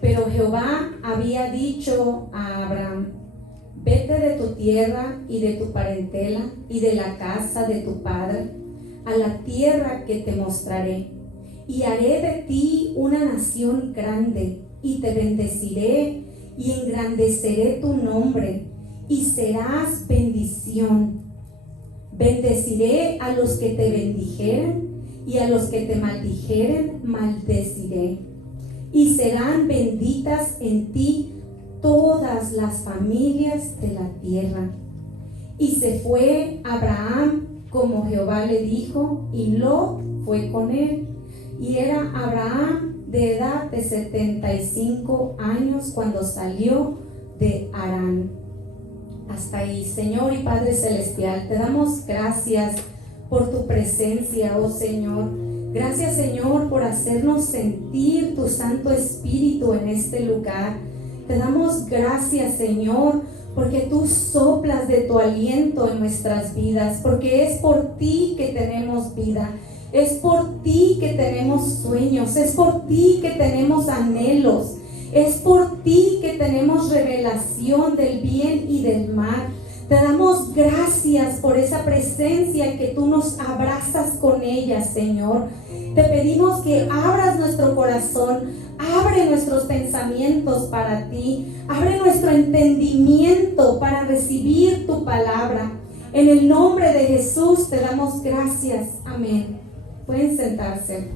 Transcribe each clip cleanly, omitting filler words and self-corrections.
Pero Jehová había dicho a Abraham: vete de tu tierra y de tu parentela y de la casa de tu padre a la tierra que te mostraré, y haré de ti una nación grande, y te bendeciré y engrandeceré tu nombre, y serás bendición. Bendeciré a los que te bendijeren, y a los que te maldijeren maldeciré, y serán benditas en ti todas las familias de la tierra. Y se fue Abraham como Jehová le dijo, y Lot fue con él. Y era Abraham de edad de 75 años cuando salió de Harán. Hasta ahí. Señor y Padre Celestial, te damos gracias por tu presencia, oh Señor. Gracias, Señor, por hacernos sentir tu Santo Espíritu en este lugar. Te damos gracias, Señor, porque tú soplas de tu aliento en nuestras vidas, porque es por ti que tenemos vida, es por ti que tenemos sueños, es por ti que tenemos anhelos, es por ti que tenemos revelación del bien y del mal. Te damos gracias por esa presencia que tú nos abrazas con ella, Señor. Te pedimos que abras nuestro corazón, abre nuestros pensamientos para ti, abre nuestro entendimiento para recibir tu palabra. En el nombre de Jesús te damos gracias. Amén. Pueden sentarse.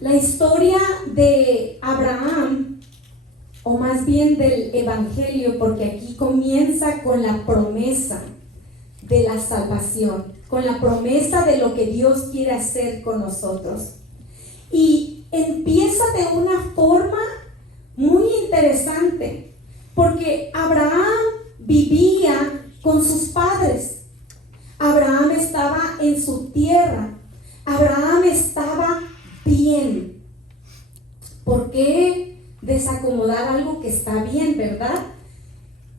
La historia de Abraham, o más bien del Evangelio, porque aquí comienza con la promesa de la salvación, con la promesa de lo que Dios quiere hacer con nosotros. Y empieza de una forma muy interesante, porque Abraham vivía con sus padres. Abraham estaba en su tierra. Abraham estaba bien. ¿Por qué desacomodar algo que está bien, verdad?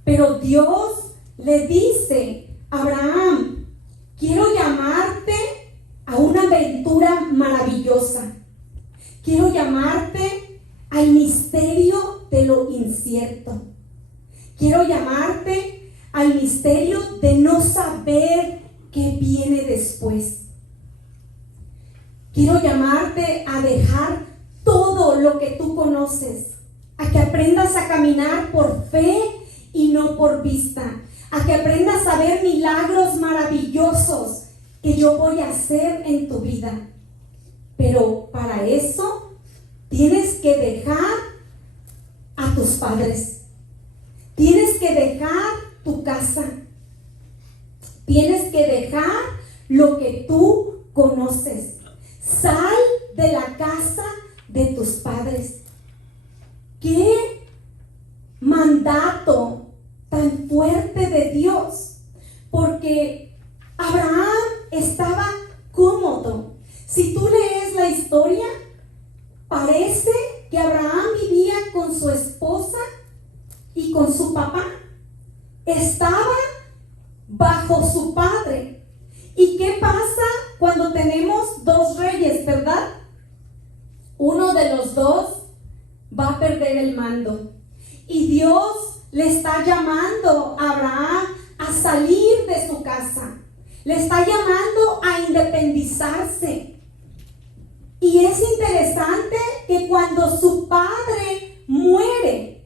Pero Dios le dice: Abraham, quiero llamarte a una aventura maravillosa. Quiero llamarte al misterio de lo incierto. Quiero llamarte al misterio de no saber qué viene después. Quiero llamarte a dejar todo lo que tú conoces, a que aprendas a caminar por fe y no por vista, a que aprendas a ver milagros maravillosos que yo voy a hacer en tu vida. Pero para eso tienes que dejar a tus padres, tienes que dejar tu casa, tienes que dejar lo que tú conoces. Sal de la casa de tus padres. ¿Qué mandato tan fuerte de Dios? Porque Abraham estaba cómodo. Si tú lees la historia, parece que Abraham vivía con su esposa y con su papá. Estaba bajo su padre. ¿Y qué pasa cuando tenemos dos reyes, verdad? Uno de los dos va a perder el mando. Y Dios le está llamando a Abraham a salir de su casa. Le está llamando a independizarse. Y es interesante que cuando su padre muere,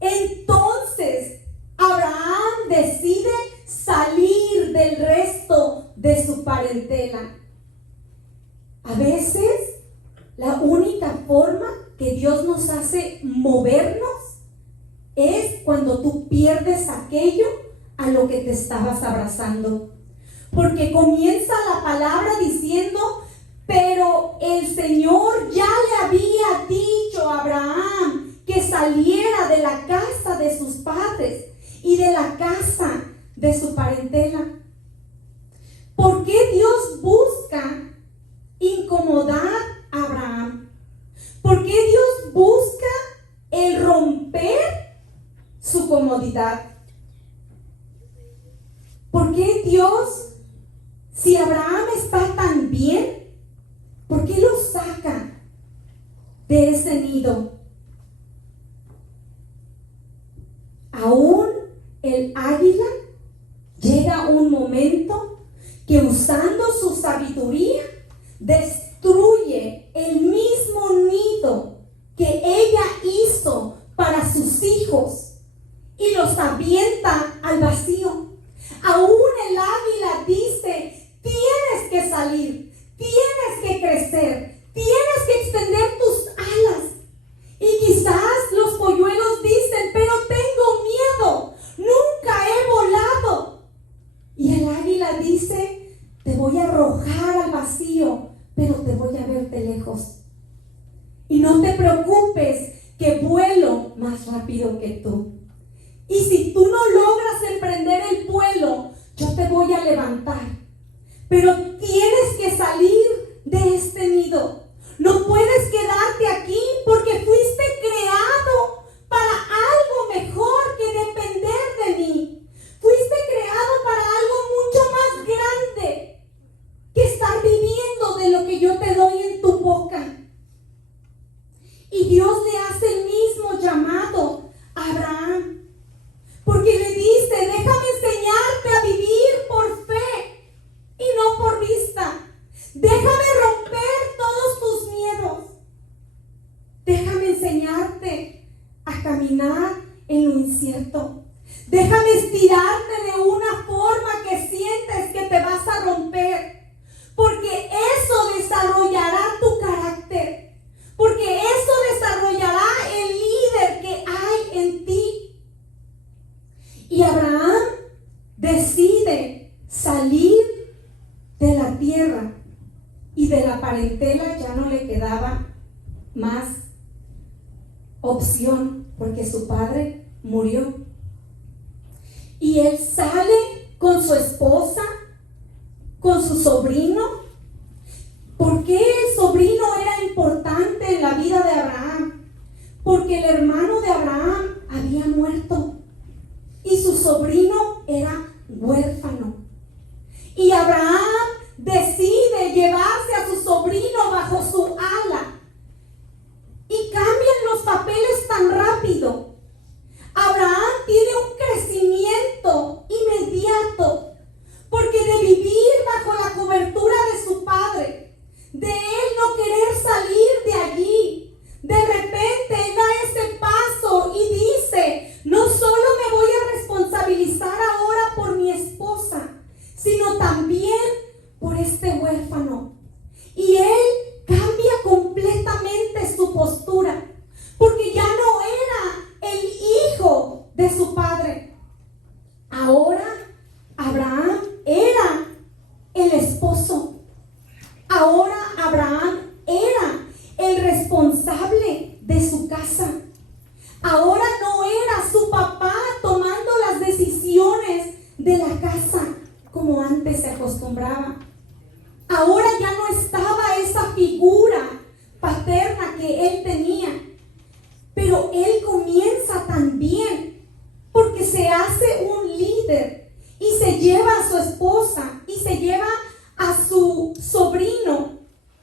entonces Abraham decide salir del resto de su parentela. A veces la única forma que Dios nos hace movernos es cuando tú pierdes aquello a lo que te estabas abrazando. Porque comienza la palabra diciendo: pero el Señor ya le había dicho a Abraham que saliera de la casa de sus padres y de la casa de su parentela. ¿Por qué Dios busca incomodar a Abraham? ¿Por qué Dios busca el romper su comodidad? ¿Por qué Dios, si Abraham está tan bien, ¿Por qué lo saca de ese nido? Aún el águila llega un momento que usando su sabiduría destruye el mismo nido que ella hizo para sus hijos y los avienta al vacío. Aún el águila dice: tienes que salir, tienes que crecer, tienes que extender tus alas. Y quizás los polluelos dicen: pero tengo miedo, nunca he volado. Y el águila dice: te voy a arrojar al vacío, pero te voy a ver de lejos. Y no te preocupes, que vuelo más rápido que tú. Y si tú no logras emprender el vuelo, yo te voy a levantar. Pero tienes que salir de este nido. No puedes quedarte aquí porque fuiste creado para algo mejor que depender de mí. Fuiste creado para algo mucho más grande que estar viviendo de lo que yo te doy en tu boca. Y Dios le hace el mismo llamado a Abraham. Porque le dice: déjame enseñarte a vivir por fe y no por vista. Déjame romper todos tus miedos. Déjame enseñarte a caminar en lo incierto. Déjame estirarte de una forma que sientes que te vas a romper. Porque eso desarrollará tu carácter. Porque eso desarrollará el líder que hay en ti. Y Abraham decide salir de la tierra y de la parentela. Ya no le quedaba más opción porque su padre murió. Y él sale con su esposa, con su sobrino. ¿Por qué el sobrino era importante en la vida de Abraham? Porque el hermano de Abraham había muerto y su sobrino era huérfano. Y Abraham decide llevarse a su sobrino bajo su ala. Y cambian los papeles tan rápido. Abraham tiene un crecimiento inmediato, porque de vivir bajo la cobertura de su padre, de él no querer salir de allí, de repente él da ese paso y dice: no solo me voy a responsabilizar ahora por mi esposa, sino también por este huérfano. Y él cambia completamente su postura, porque ya no era el hijo de su padre. Ahora Abraham era el esposo. Ahora Abraham era el responsable de su casa. Ahora no era su papá tomando las decisiones de la casa como antes se acostumbraba. Ahora ya no estaba esa figura paterna que él tenía. Pero él comienza también, porque se hace un líder y se lleva a su esposa y se lleva a su sobrino.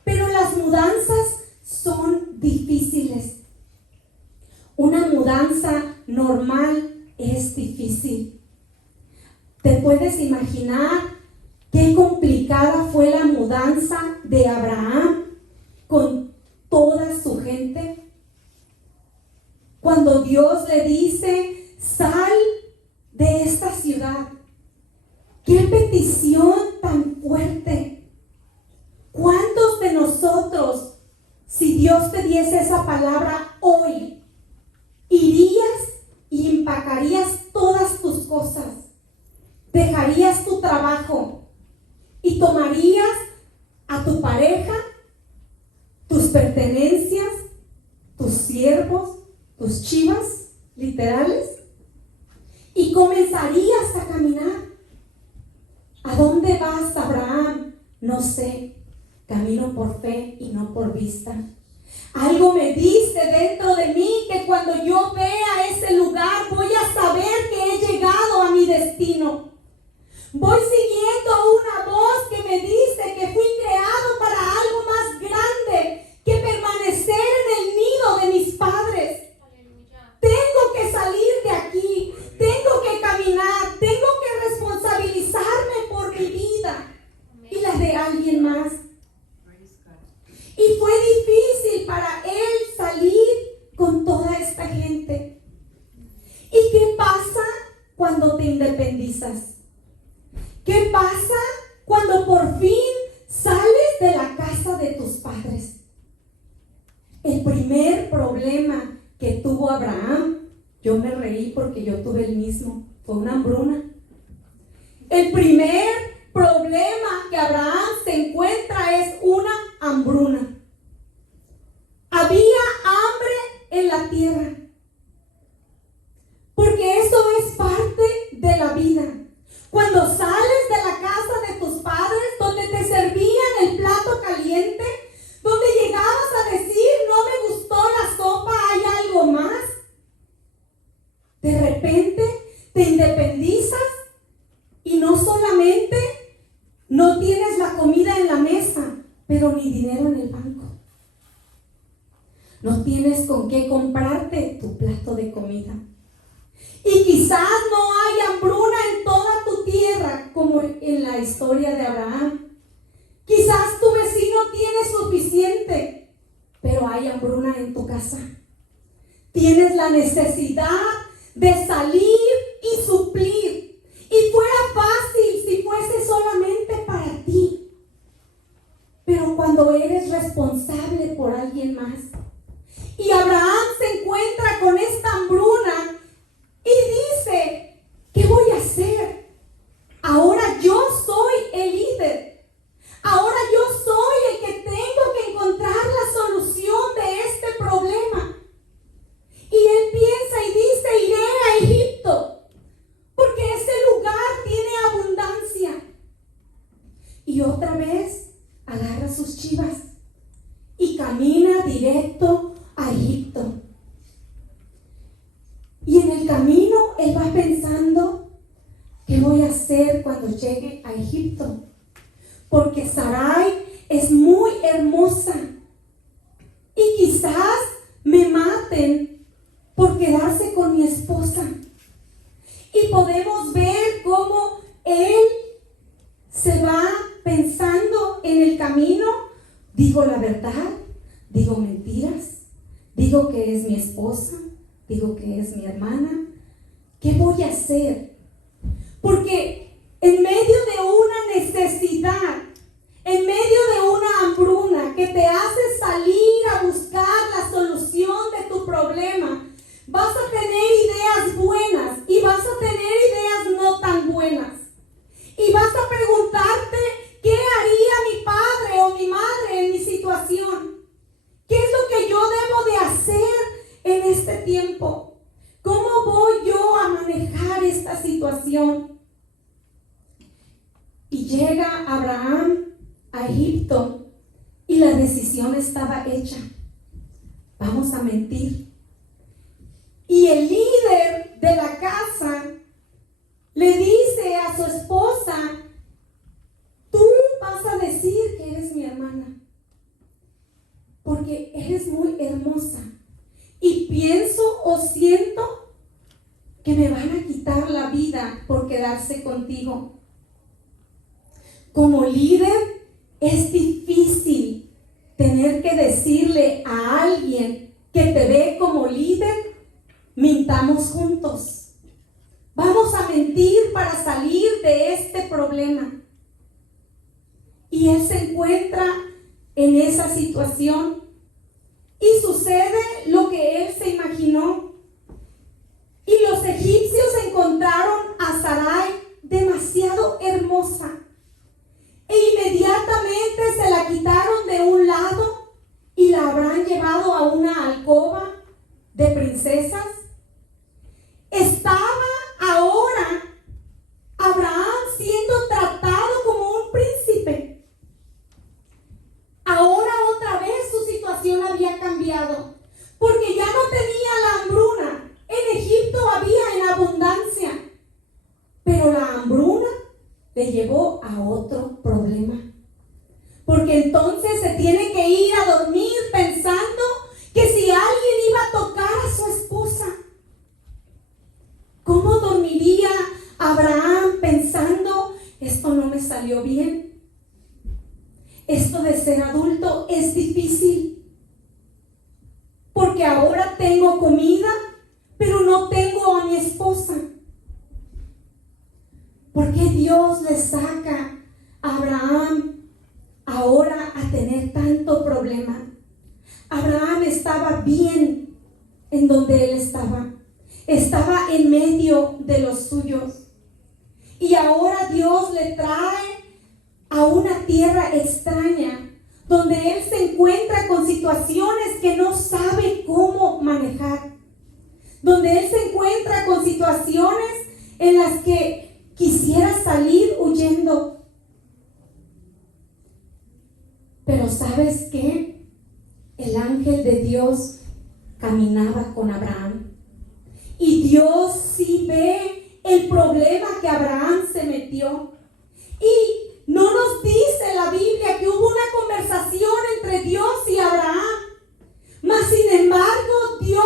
Pero las mudanzas son difíciles. Una mudanza normal es difícil. ¿Te puedes imaginar qué complicada fue la mudanza de Abraham con toda su gente? Cuando Dios le dice: sal de esta ciudad. ¡Qué petición tan fuerte! ¿Cuántos de nosotros, si Dios te diese esa palabra hoy, irías y empacarías todas tus cosas, dejarías tu trabajo y tomarías a tu pareja, tus pertenencias, tus siervos, tus chivas literales, y comenzarías a caminar? ¿A dónde vas, Abraham? No sé. Camino por fe y no por vista. Algo me dice dentro de mí que cuando yo vea ese lugar voy a saber que he llegado a mi destino. Voy siguiendo una voz que me dice que fui creado para algo más grande de tus padres. El primer problema que tuvo Abraham, yo me reí porque yo tuve el mismo, fue una hambruna. El primer problema que Abraham se encuentra es una hambruna. Había hambre en la tierra, porque eso es parte de la vida. Cuando sales de la casa de tus padres, donde te servían el plato caliente, donde llegabas a decir, no me gustó la sopa, hay algo más. De repente te independizas y no solamente no tienes la comida en la mesa, pero ni dinero en el banco. No tienes con qué comprarte tu plato de comida. Y quizás no hay hambruna en toda tu tierra como en la historia de Abraham. Quizás tu vecino tiene suficiente, pero hay hambruna en tu casa. Tienes la necesidad de salir y suplir. Y fuera fácil si fuese solamente para ti. Pero cuando eres responsable por alguien más. Y Abraham se encuentra con esta hambruna y dice, ¿qué voy a hacer? Ahora yo soy el líder. Ahora yo soy el que tengo que encontrar la solución de este problema. Y él piensa y dice, iré a Egipto, porque ese lugar tiene abundancia. Y otra vez agarra sus chivas y camina directo a Egipto. Y en el camino él va pensando, ¿qué voy a hacer cuando llegue a Egipto? Porque Sarai es muy hermosa y quizás me maten por quedarse con mi esposa. Y podemos ver cómo él se va pensando en el camino, digo la verdad, digo mentiras, digo que es mi esposa, digo que es mi hermana. ¿Qué voy a hacer? Porque en medio de una necesidad, en medio de una hambruna que te hace salir a buscar la solución de tu problema, vas a tener ideas buenas y vas a tener ideas no tan buenas. Y vas a preguntarte, ¿qué haría mi padre o mi madre en mi situación? ¿Qué es lo que yo debo de hacer en este tiempo? ¿Cómo voy yo a manejar esta situación? Y llega Abraham a Egipto y la decisión estaba hecha. Vamos a mentir. Y el líder de la casa le dice a su esposa, tú vas a decir que eres mi hermana, porque eres muy hermosa. Y pienso o siento que me van a quitar la vida por quedarse contigo. Como líder es difícil tener que decirle a alguien que te ve como líder, mintamos juntos. Vamos a mentir para salir de este problema. Y él se encuentra en esa situación. Y sucede lo que él se imaginó. Y los egipcios encontraron a Sarai demasiado hermosa. E inmediatamente se la quitaron de un lado y la habrán llevado a una alcoba de princesas. Estaba ahora Abraham siendo tratado como un príncipe. Ahora otra vez su situación había cambiado, porque ya no tenía la hambruna. En Egipto había en abundancia, pero la hambruna le llevó a otro problema, porque entonces se tiene que ir a dormir pensando que si alguien iba a tocar a su esposa. ¿Cómo dormiría Abraham pensando, esto no me salió bien? Esto de ser adulto es difícil, porque ahora tengo comida, pero no tengo a mi esposa. ¿Por qué Dios le saca a Abraham ahora a tener tanta tanto problema. Abraham estaba bien en donde él estaba. Estaba en medio de los suyos. Y ahora Dios le trae a una tierra extraña, donde él se encuentra con situaciones que no sabe cómo manejar. Donde él se encuentra con situaciones en las que quisiera salir huyendo. Pero ¿sabes qué? El ángel de Dios caminaba con Abraham. Y Dios sí ve el problema que Abraham se metió. Y no nos dice la Biblia que hubo una conversación entre Dios y Abraham. Mas sin embargo, Dios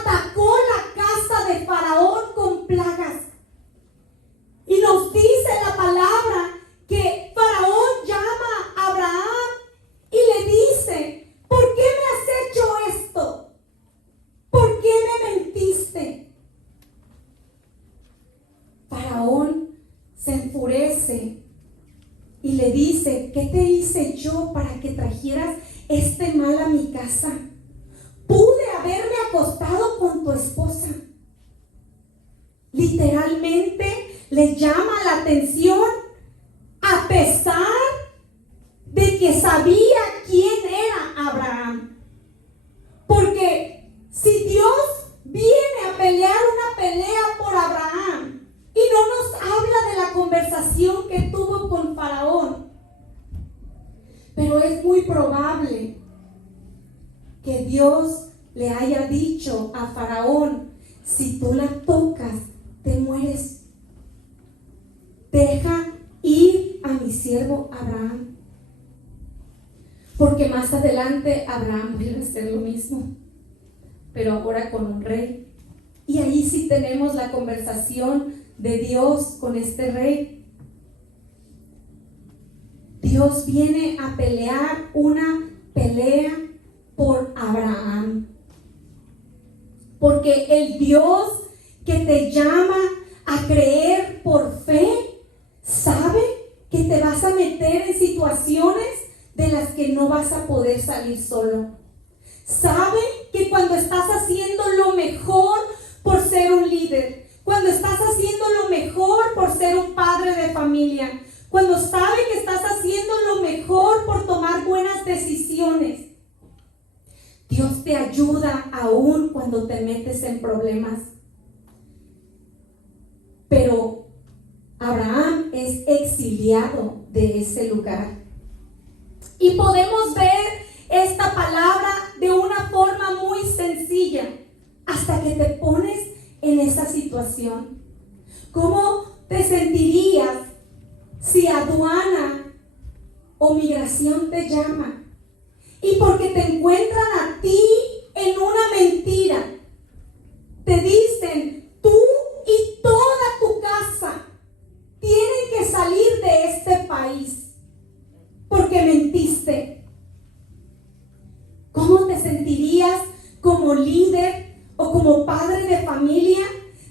atacó la casa de Faraón con plagas. Y nos dice la palabra que Faraón llama a Abraham y le dice: ¿por qué me has hecho esto? ¿Por qué me mentiste? Faraón se enfurece y le dice: ¿qué te hice yo para que trajeras este mal a mi casa? Pude haberme acostado con tu esposa. Literalmente le llama la atención, a pesar de que sabía quién era Abraham. Porque si Dios viene a pelear una pelea por Abraham y no nos habla de la conversación que tuvo con Faraón, pero es muy probable que Dios le haya dicho a Faraón: si tú la tocas, te mueres. Deja ir a mi siervo Abraham. Porque más adelante Abraham vuelve a hacer lo mismo, pero ahora con un rey. Y ahí sí tenemos la conversación de Dios con este rey. Dios viene a pelear una pelea por Abraham. Porque el Dios que te llama a creer por fe sabe que te vas a meter en situaciones de las que no vas a poder salir solo. Sabe que cuando estás haciendo lo mejor por ser un líder, cuando estás haciendo lo mejor por ser un padre de familia, cuando sabe que estás haciendo lo mejor por tomar buenas decisiones, Dios te ayuda aún cuando te metes en problemas. Pero Abraham es exiliado de ese lugar. Y podemos ver esta palabra de una forma muy sencilla hasta que te pones en esa situación. ¿Cómo te sentirías si aduana o migración te llama y porque te encuentran a ti en una mentira, te dicen: tú y toda tu casa tienen que salir de este país porque mentiste? ¿Cómo te sentirías como líder o como padre de familia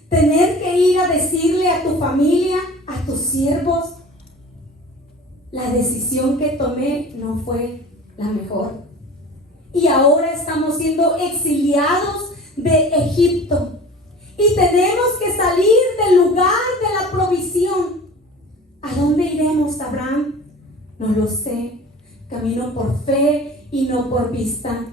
tener que ir a decirle a tu familia, a tus siervos: la decisión que tomé no fue la mejor? Y ahora estamos siendo exiliados de Egipto y tenemos que salir del lugar de la provisión. ¿A dónde iremos, Abraham? No lo sé. Camino por fe y no por vista.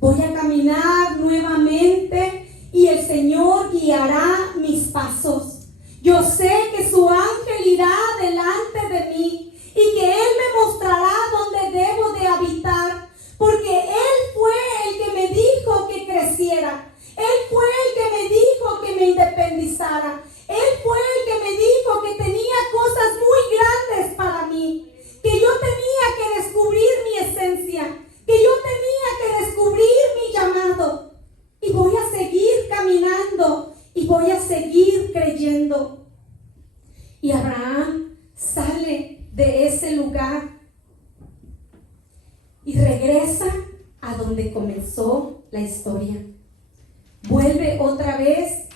Voy a caminar nuevamente y el Señor guiará mis pasos. Yo sé que su ángel irá delante de mí y que Él me mostrará dónde debo de habitar, porque Él fue el que me dijo que creciera. Él fue el que me dijo que me independizara. Él fue el que me dijo que tenía cosas muy grandes para mí, que yo tenía que descubrir mi esencia, que yo tenía que descubrir mi llamado. Y voy a seguir caminando y voy a seguir creyendo. Y Abraham sale de ese lugar y regresa a donde comenzó la historia. Vuelve otra vez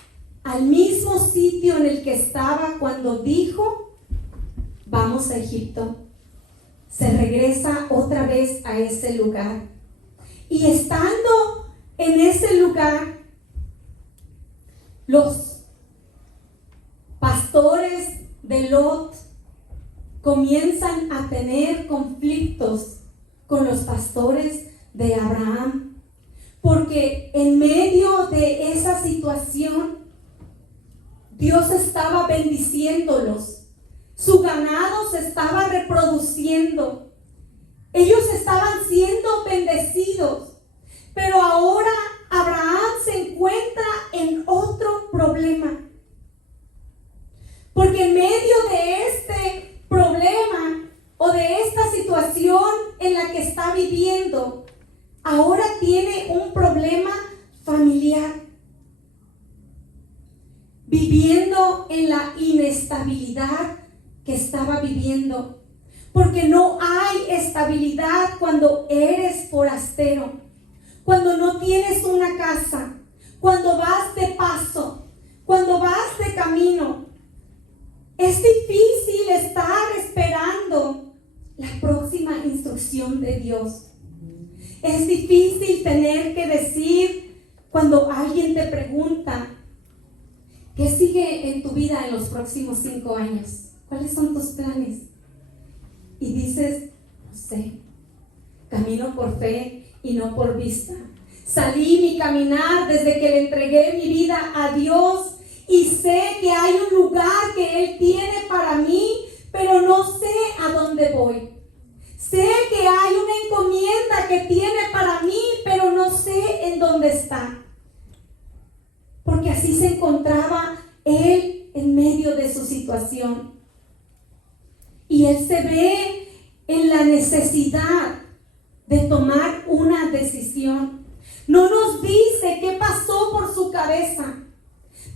al mismo sitio en el que estaba cuando dijo: vamos a Egipto. se regresa otra vez a ese lugar. Y estando en ese lugar, los pastores de Lot comienzan a tener conflictos con los pastores de Abraham, porque en medio de esa situación Dios estaba bendiciéndolos, su ganado se estaba reproduciendo, ellos estaban siendo bendecidos, pero ahora Abraham se encuentra en otro problema, porque en medio de este problema o de esta situación en la que está viviendo, ahora tiene un problema familiar, viviendo en la inestabilidad que estaba viviendo, porque no hay estabilidad cuando eres forastero, cuando no tienes una casa, cuando vas de paso, cuando vas de camino. Es difícil estar esperando la próxima instrucción de Dios. Es difícil tener que decir cuando alguien te pregunta, ¿qué sigue en tu vida en los próximos 5 años? ¿Cuáles son tus planes? Y dices, no sé, camino por fe y no por vista. Salí mi caminar desde que le entregué mi vida a Dios y sé que hay un lugar que Él tiene para mí, pero no sé a dónde voy. Sé que hay una encomienda que tiene para mí, pero no sé en dónde está. Porque así se encontraba él en medio de su situación. Y él se ve en la necesidad de tomar una decisión. No nos dice qué pasó por su cabeza,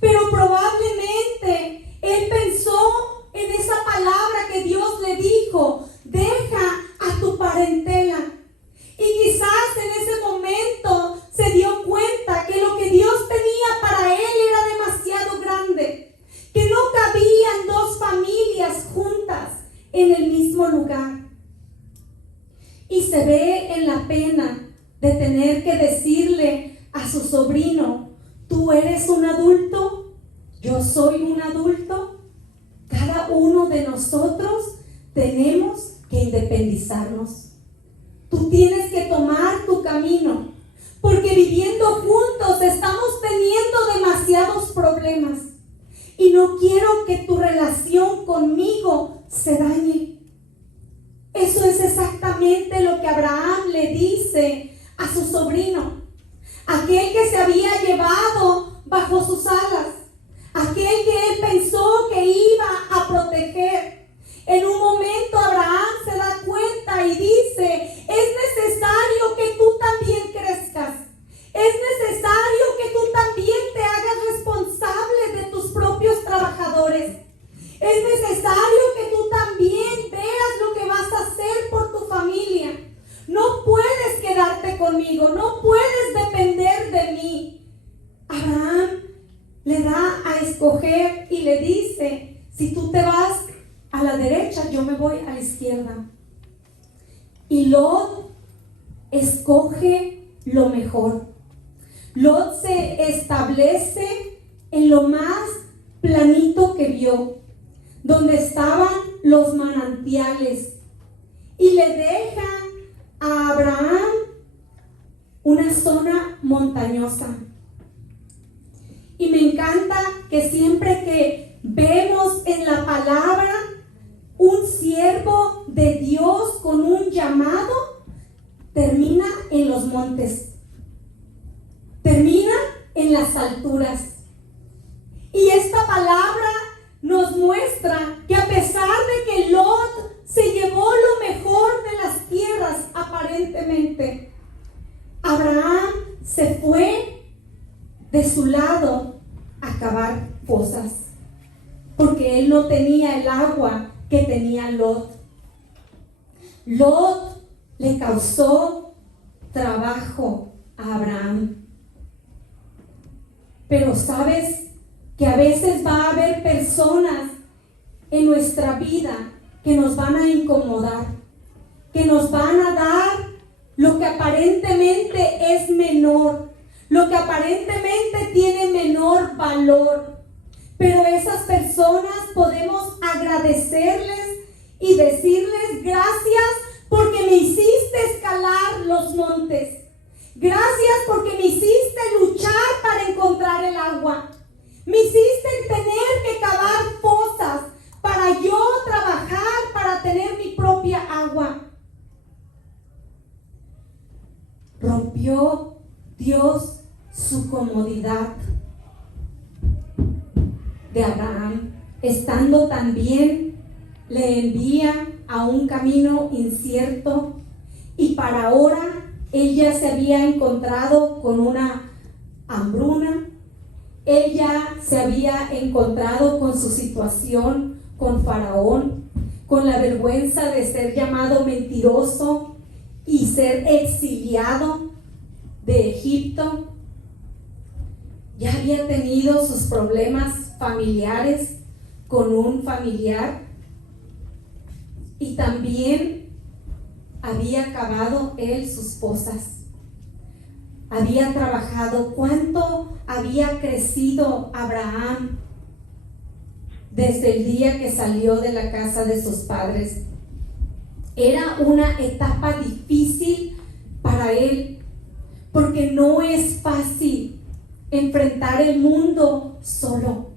pero probablemente él pensó en esa palabra que Dios le dijo: deja a tu parentela. Y quizás en ese momento se dio cuenta que lo que Dios tenía para él era demasiado grande, que no cabían 2 familias juntas en el mismo lugar. Y se ve en la pena de tener que decirle a su sobrino: tú eres un adulto, yo soy un adulto, cada uno de nosotros tenemos que independizarnos. Tú tienes que tomar tu camino, porque viviendo juntos estamos teniendo demasiados problemas y no quiero que tu relación conmigo se dañe. Eso es exactamente lo que Abraham le dice a su sobrino, aquel que se había llevado bajo sus alas, aquel que él pensó que iba a proteger. En un momento Abraham se da cuenta y dice: es necesario que tú también crezcas. Es necesario que tú también te hagas responsable de tus propios trabajadores. Es necesario que tú también veas lo que vas a hacer por tu familia. No puedes quedarte conmigo, no puedes depender de mí. Abraham le da a escoger y le dice: si tú te vas a la derecha, yo me voy a la izquierda. Y Lot escoge lo mejor. Lot se establece en lo más planito que vio, donde estaban los manantiales, y le deja a Abraham una zona montañosa. Y me encanta que siempre que vemos en la palabra un siervo de Dios con un llamado, termina en los montes, termina en las alturas. Y esta palabra nos muestra que a pesar de que Lot se llevó lo mejor de las tierras aparentemente, Abraham se fue de su lado a cavar fosas, porque él no tenía el agua que tenía Lot. Lot le causó trabajo a Abraham. Pero sabes que a veces va a haber personas en nuestra vida que nos van a incomodar, que nos van a dar lo que aparentemente es menor, lo que aparentemente tiene menor valor. Pero esas personas podemos agradecerles y decirles gracias porque me hiciste escalar los montes. Gracias porque me hiciste luchar para encontrar el agua. Me hiciste tener que cavar fosas para yo trabajar, para tener mi propia agua. Rompió Dios su comodidad de Abraham, estando también le envía a un camino incierto, y para ahora él ya se había encontrado con una hambruna, él ya se había encontrado con su situación con Faraón, con la vergüenza de ser llamado mentiroso y ser exiliado de Egipto. Ya había tenido sus problemas familiares con un familiar, y también había cavado él sus fosas. Había trabajado. ¿Cuánto había crecido Abraham desde el día que salió de la casa de sus padres? Era una etapa difícil para él, porque no es fácil enfrentar el mundo solo.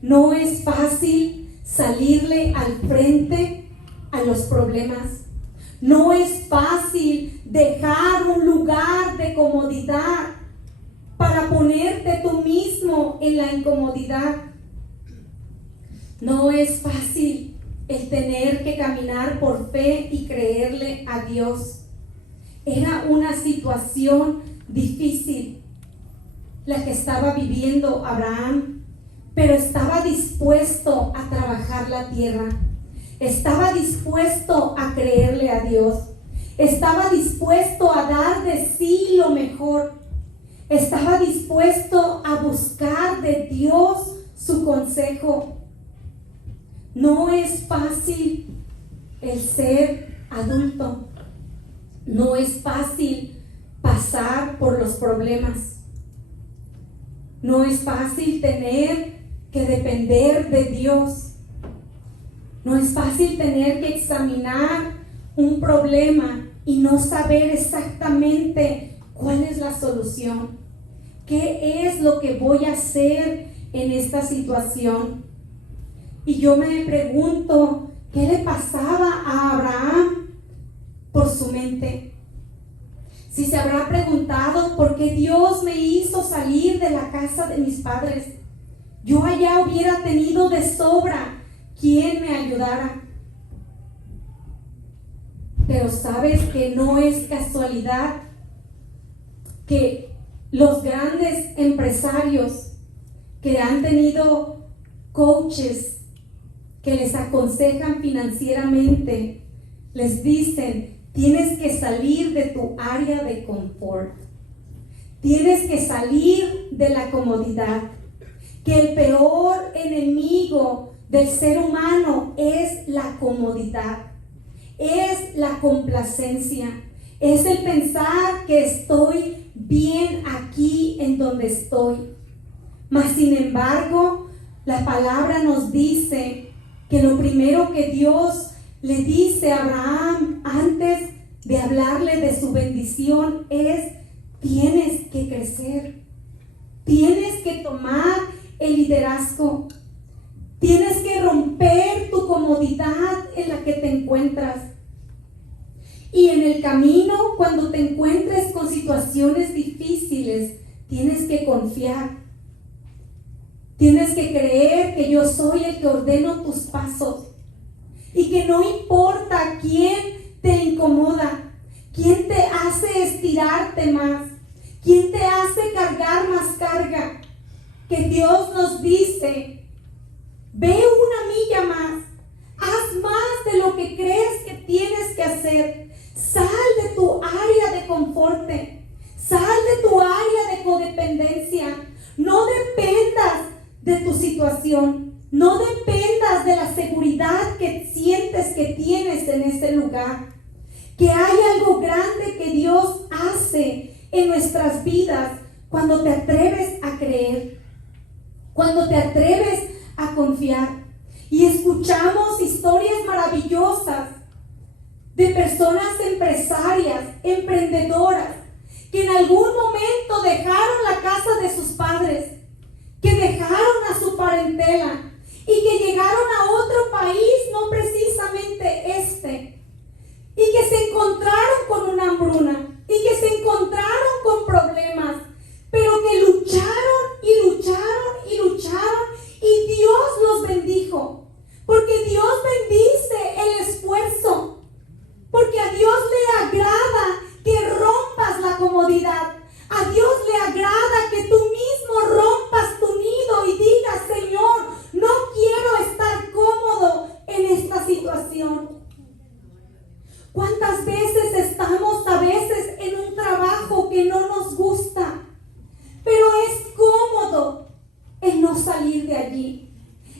No es fácil salirle al frente a los problemas. No es fácil dejar un lugar de comodidad para ponerte tú mismo en la incomodidad. No es fácil el tener que caminar por fe y creerle a Dios. Era una situación difícil la que estaba viviendo Abraham, pero estaba dispuesto a trabajar la tierra. Estaba dispuesto a creerle a Dios. Estaba dispuesto a dar de sí lo mejor. Estaba dispuesto a buscar de Dios su consejo. No es fácil el ser adulto. No es fácil pasar por los problemas. No es fácil tener que depender de Dios. No es fácil tener que examinar un problema y no saber exactamente cuál es la solución. ¿Qué es lo que voy a hacer en esta situación? Y yo me pregunto, ¿qué le pasaba a Abraham por su mente? Si se habrá preguntado, ¿por qué Dios me hizo salir de la casa de mis padres? Yo allá hubiera tenido de sobra quien me ayudara. Pero sabes que no es casualidad que los grandes empresarios que han tenido coaches que les aconsejan financieramente, les dicen: tienes que salir de tu área de confort, tienes que salir de la comodidad, que el peor enemigo del ser humano es la comodidad, es la complacencia, es el pensar que estoy bien aquí en donde estoy. Mas sin embargo, la palabra nos dice que lo primero que Dios le dice a Abraham antes de hablarle de su bendición es: tienes que crecer, tienes que tomar el liderazgo, tienes que romper tu comodidad en la que te encuentras. Y en el camino, cuando te encuentres con situaciones difíciles, tienes que confiar. Tienes que creer que yo soy el que ordeno tus pasos y que no importa quién te incomoda, quién te hace estirarte más, quién te hace cargar más carga, que Dios nos dice: ve una milla más, haz más de lo que crees que tienes que hacer, sal de tu área de confort, sal de tu área de codependencia, no dependas de tu situación, no dependas de la seguridad que sientes que tienes en ese lugar. que hay algo grande que Dios hace en nuestras vidas cuando te atreves a creer, cuando te atreves a confiar. Y escuchamos historias maravillosas de personas empresarias, emprendedoras, que en algún momento dejaron la casa de sus padres, que dejaron a su parentela y que llegaron a otro país, no precisamente este, y que se encontraron con una hambruna y que se encontraron con problemas, pero que lucharon y lucharon y lucharon, y Dios los bendijo, porque Dios bendice el esfuerzo, porque a Dios le agrada que rompas la comodidad. A Dios le agrada que tú mismo rompas tu nido y digas: Señor, no quiero estar cómodo en esta situación. ¿Cuántas veces estamos a veces en un trabajo que no nos gusta, pero es cómodo el no salir de allí?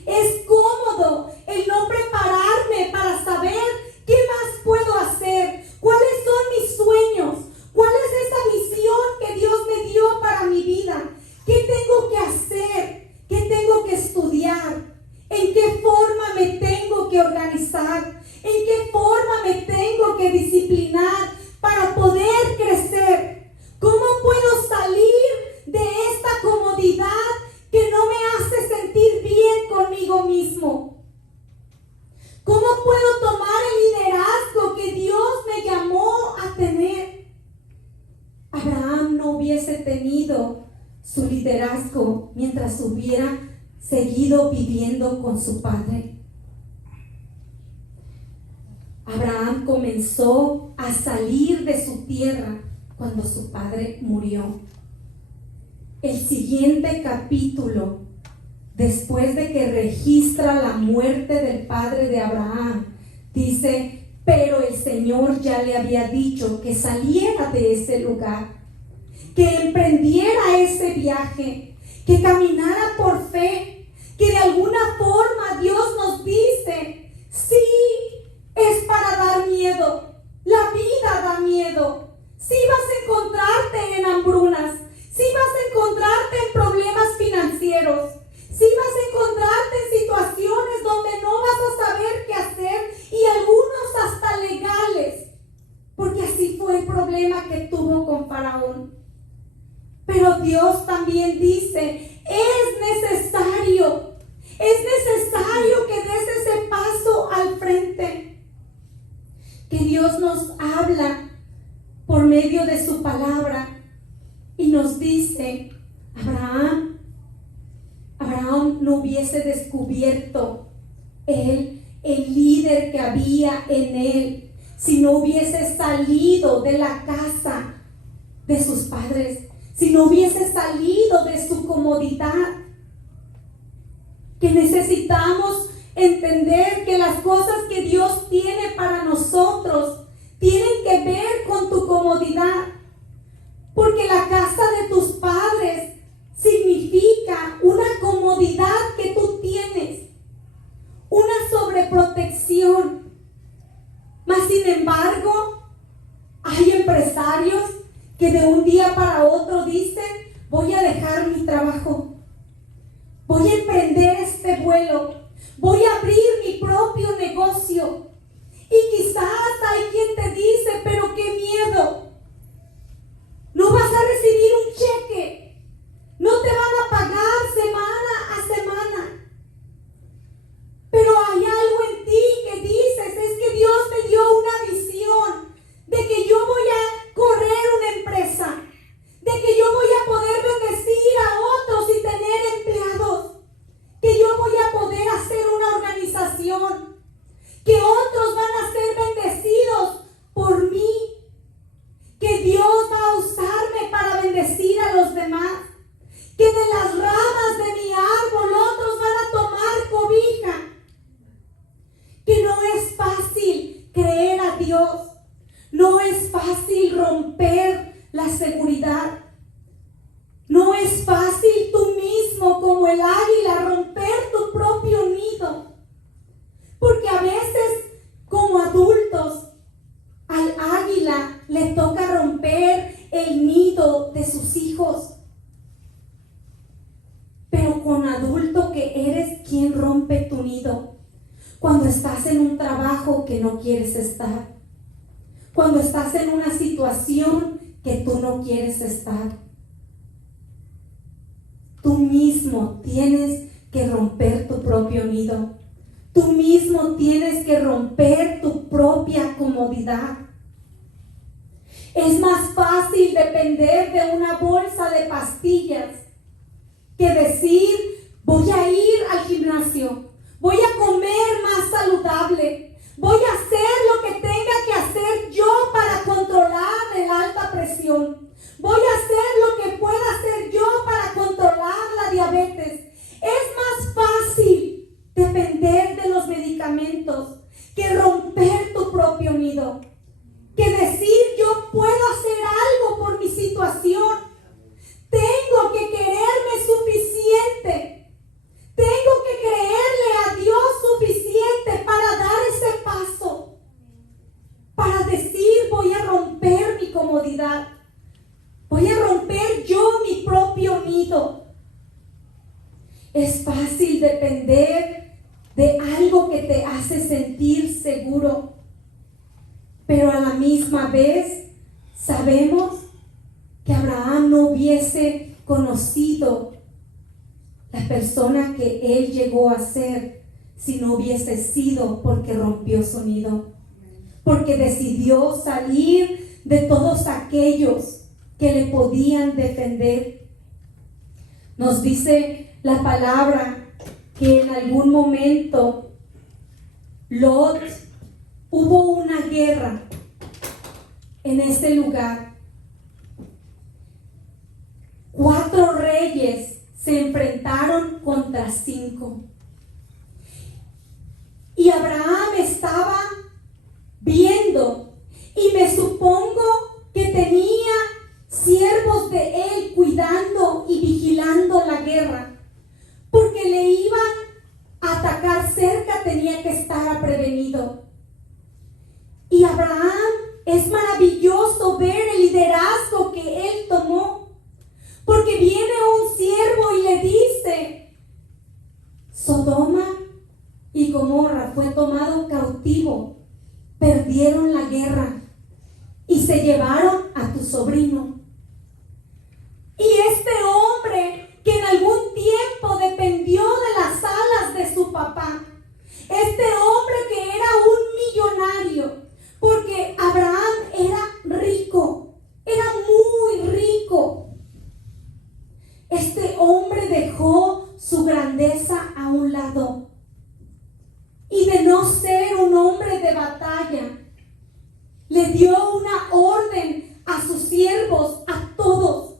Es cómodo el no prepararme para saber qué más puedo hacer, cuáles son mis sueños, cuál es esa visión que Dios me dio para mi vida, qué tengo que hacer, qué tengo que estudiar, en qué forma me tengo que organizar, en qué forma me tengo que disciplinar para poder crecer. ¿Cómo puedo salir de esta comodidad que no me hace sentir bien conmigo mismo? ¿Cómo puedo tomar el liderazgo que Dios me llamó a tener? Abraham no hubiese tenido su liderazgo mientras hubiera seguido viviendo con su padre. Abraham comenzó a salir de su tierra cuando su padre murió. El siguiente capítulo, después de que registra la muerte del padre de Abraham, dice: pero el Señor ya le había dicho que saliera de ese lugar, que emprendiera ese viaje, que caminara por fe, que de alguna forma Dios nos dice: sí, es para dar miedo, la vida da miedo, sí vas a encontrarte en hambrunas, sí vas a encontrarte en problemas financieros, sí vas a encontrarte en situaciones donde no vas a saber qué hacer, y algunos hasta legales, porque así fue el problema que tuvo con Faraón. Pero Dios también dice: es necesario que des ese paso al frente. Que Dios nos habla por medio de su palabra y nos dice: Abraham no hubiese descubierto él el líder que había en él si no hubiese salido de la casa de sus padres, si no hubiese salido de su comodidad. Que necesitamos entender que las cosas que Dios tiene para nosotros tienen que ver con tu comodidad, porque la casa de tus padres significa una comodidad que tú tienes, una sobreprotección. Mas sin embargo, hay empresarios que de un día para otro dicen: voy a dejar mi trabajo, voy a emprender este vuelo, voy a abrir mi propio negocio. Y quizás hay quien te dice: pero qué miedo, no vas a recibir un cheque, no te van a pagar semana a semana. Pero hay algo en ti que dices: es que Dios me dio una visión de que yo voy a correr una empresa, de que yo voy a poder bendecir a otros y tener empleados, que yo voy a poder hacer una organización, que otros van a ser bendecidos por mí, que Dios va a usarme para bendecir a los demás, que de las ramas de mi árbol otros van a tomar cobija. Que no es fácil creer a Dios, no es fácil romper la seguridad, no es fácil tú mismo como el águila romper tu propio nido, porque a veces como adultos al nido de sus hijos. Pero con adulto que eres, ¿quién rompe tu nido? Cuando estás en un trabajo que no quieres estar. Cuando estás en una situación que tú no quieres estar. Tú mismo tienes que romper tu propio nido. Tú mismo tienes que romper tu propia comodidad. Es más fácil depender de una bolsa de pastillas que decir, voy a ir al gimnasio, voy a comer más saludable, voy a hacer lo que tenga que hacer yo para controlar el alta presión, voy a hacer lo que pueda hacer yo para controlar la diabetes. Es más fácil depender de los medicamentos que romper tu propio nido, que decir yo puedo hacer algo por mi situación. Tengo que quererme suficiente. Tengo que creerle a Dios suficiente para dar ese paso. Para decir voy a romper mi comodidad. Voy a romper yo mi propio nido. Es fácil depender de algo que te hace sentir seguro. Pero a la misma vez sabemos que Abraham no hubiese conocido la persona que él llegó a ser si no hubiese sido porque rompió su nido, porque decidió salir de todos aquellos que le podían defender. Nos dice la palabra que en algún momento Lot, hubo una guerra en este lugar. 4 reyes se enfrentaron contra 5. Y Abraham estaba viendo, y me supongo que tenía siervos de él cuidando y vigilando la guerra, porque le iban a atacar cerca, tenía que estar prevenido. Y Abraham, es maravilloso ver el liderazgo que él tomó, porque viene un siervo y le dice, Sodoma y Gomorra fue tomado cautivo, perdieron la guerra y se llevaron a tu sobrino. Y este hombre que en algún tiempo dependió de las alas de su papá, este hombre que era un millonario, porque Abraham era rico, era muy rico. Este hombre dejó su grandeza a un lado y de no ser un hombre de batalla, le dio una orden a sus siervos, a todos,